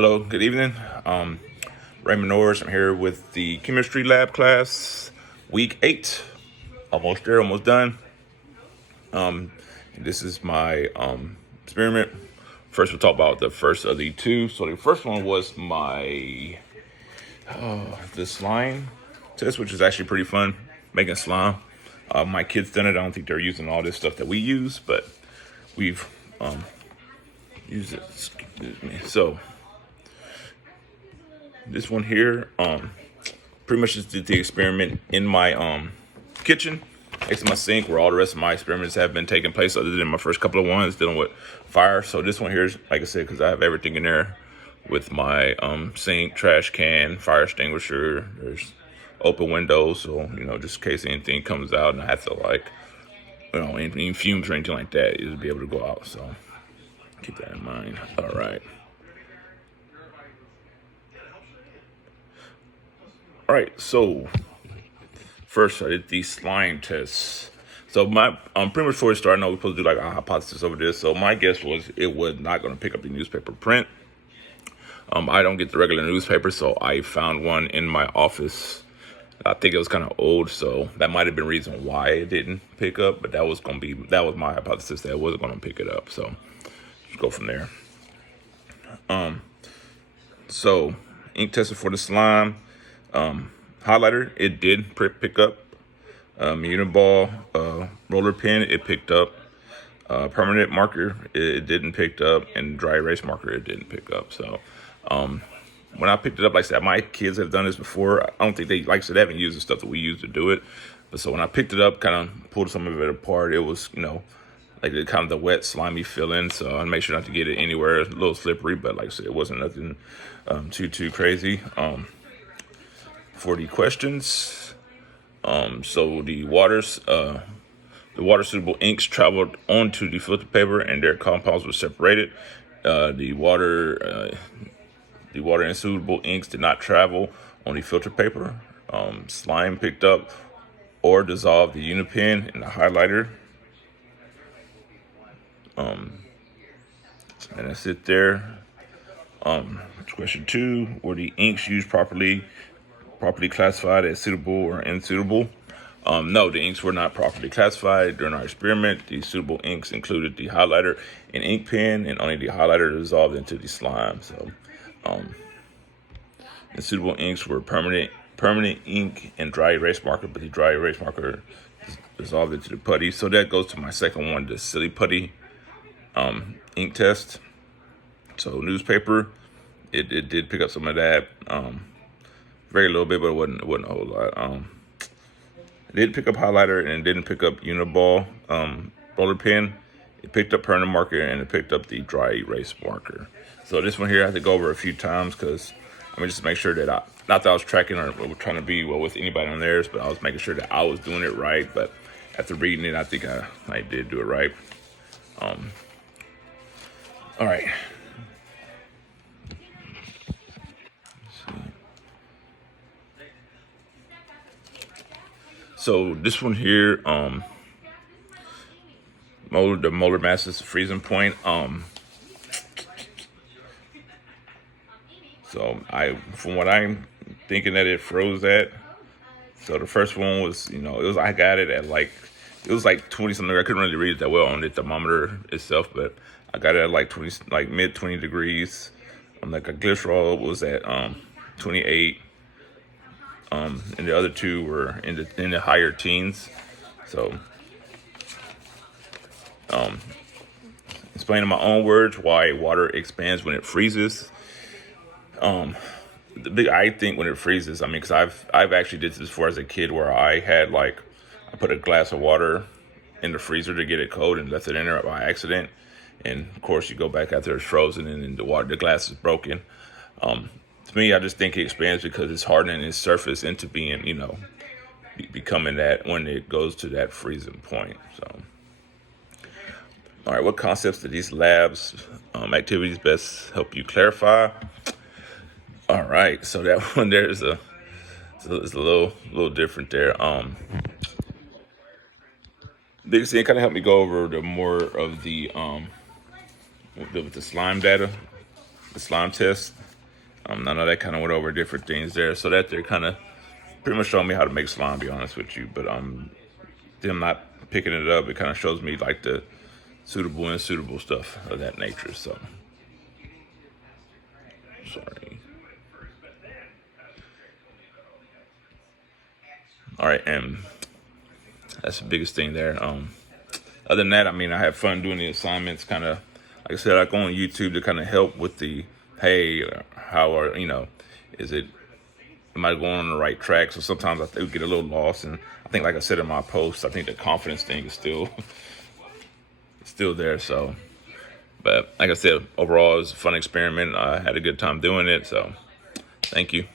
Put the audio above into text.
Hello, good evening. Raymond Norris. I'm here with the chemistry lab class, week 8. Almost there, almost done. This is my experiment. First, we'll talk about the first of the two. So the first one was my the slime test, which is actually pretty fun, making slime. My kids done it. I don't think they're using all this stuff that we use, but we've used it. Excuse me. So this one here, pretty much just did the experiment in my kitchen next to my sink, where all the rest of my experiments have been taking place, other than my first couple of ones dealing with fire. So this one here is, like I said, because I have everything in there with my sink, trash can, fire extinguisher. There's open windows, so just in case anything comes out and I have to any fumes or anything like that, you'll be able to go out. So keep that in mind. All right. All right, so first I did the slime tests. So my pretty much before we start, I know we're supposed to do like a hypothesis over this. So my guess was it was not going to pick up the newspaper print. I don't get the regular newspaper, so I found one in my office. I think it was kind of old, so that might have been the reason why it didn't pick up. But that was my hypothesis, that it wasn't going to pick it up. So let's go from there. So ink tested for the slime. Highlighter, it did pick up. Uniball, roller pen, it picked up. Permanent marker, it didn't pick up, and dry erase marker, it didn't pick up. So when I picked it up, like I said, my kids have done this before. I don't think they, like I said, they haven't used the stuff that we use to do it. But so when I picked it up, kind of pulled some of it apart, it was, like kind of the wet, slimy feeling. So I made sure not to get it anywhere. It's a little slippery, but like I said, it wasn't nothing too crazy. For the questions, so the water soluble inks traveled onto the filter paper and their compounds were separated. The water insoluble inks did not travel on the filter paper. Slime picked up or dissolved the Unipen and the highlighter. And that's it there. Question 2, were the inks used properly classified as suitable or unsuitable? No, the inks were not properly classified during our experiment. The suitable inks included the highlighter and ink pen, and only the highlighter dissolved into the slime. So, the suitable inks were permanent ink and dry erase marker, but the dry erase marker dissolved into the putty. So that goes to my second one, the silly putty ink test. So newspaper, it did pick up some of that. Very little bit, but it wasn't a whole lot. It did pick up highlighter and it didn't pick up Uniball roller pen. It picked up permanent marker and it picked up the dry erase marker. So this one here I had to go over a few times because just to make sure that not that I was tracking or trying to be with anybody on theirs, but I was making sure that I was doing it right. But after reading it, I think I did do it right. All right. So this one here, the molar mass is the freezing point. So from what I'm thinking that it froze at. So the first one was, I got it at it was like 20 something. I couldn't really read it that well on the thermometer itself, but I got it at like 20, like mid 20 degrees. Like a glycerol was at 28. And the other two were in the higher teens. So, explain in my own words why water expands when it freezes. I think when it freezes, because I've actually did this before as a kid, where I had I put a glass of water in the freezer to get it cold and left it in there by accident, and of course you go back after it's frozen and then the glass is broken. To me, I just think it expands because it's hardening its surface into being, becoming that when it goes to that freezing point. So, all right, what concepts do these labs activities best help you clarify? All right, so that one there is it's a little different there. Biggest thing kind of helped me go over the more of the slime data, the slime test. I know that kind of went over different things there. So that they're kind of pretty much showing me how to make slime, to be honest with you. But them not picking it up, it kind of shows me like the suitable and unsuitable stuff of that nature. So sorry. All right, and that's the biggest thing there. Other than that, I mean, I have fun doing the assignments. Kind of, like I said, I go on YouTube to kind of help with the, hey, how are, is it, am I going on the right track? So sometimes I think we get a little lost, and I think, like I said in my post, I think the confidence thing is still there. So, but like I said, overall, it was a fun experiment. I had a good time doing it. So, thank you.